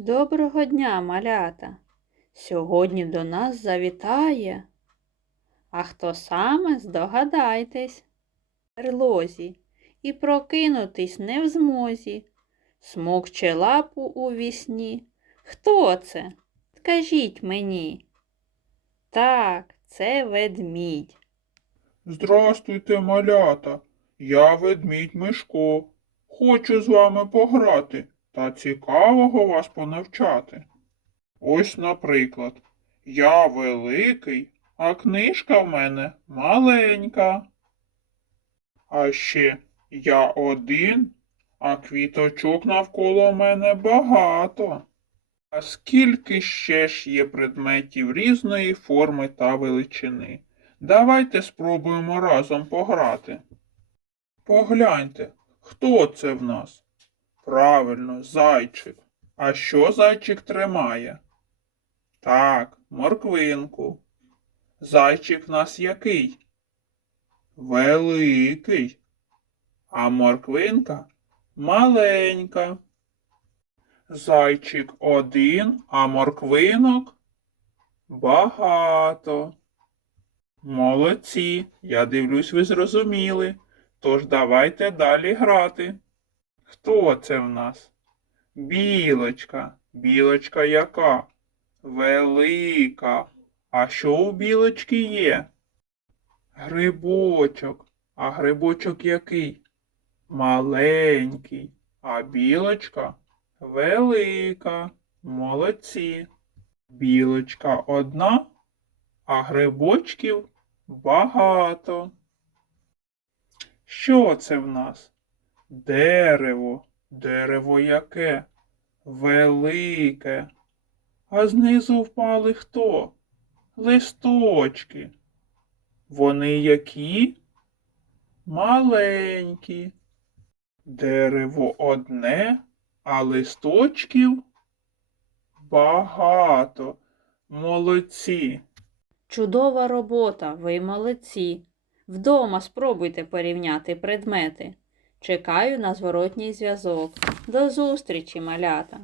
Доброго дня, малята. Сьогодні до нас завітає. А хто саме здогадайтесь? Берлозі і прокинутись не в змозі. Смокче лапу у вісні. Хто це? Скажіть мені. Так, це ведмідь. Здрастуйте, малята. Я ведмідь Мишко. Хочу з вами пограти та цікавого вас понавчати. Ось, наприклад, я великий, а книжка в мене маленька. А ще я один, а квіточок навколо мене багато. А скільки ще ж є предметів різної форми та величини? Давайте спробуємо разом пограти. Погляньте, хто це в нас? Правильно, зайчик. А що зайчик тримає? Так, морквинку. Зайчик в нас який? Великий. А морквинка маленька. Зайчик один, а морквинок багато. Молодці, я дивлюсь, ви зрозуміли. Тож давайте далі грати. Хто це в нас? Білочка. Білочка яка? Велика. А що у білочки є? Грибочок. А грибочок який? Маленький. А білочка велика. Молодці. Білочка одна, а грибочків багато. Що це в нас? Дерево. Дерево яке? Велике. А знизу впали хто? Листочки. Вони які? Маленькі. Дерево одне, а листочків багато. Молодці. Чудова робота, ви молодці. Вдома спробуйте порівняти предмети. Чекаю на зворотній зв'язок. До зустрічі, малята!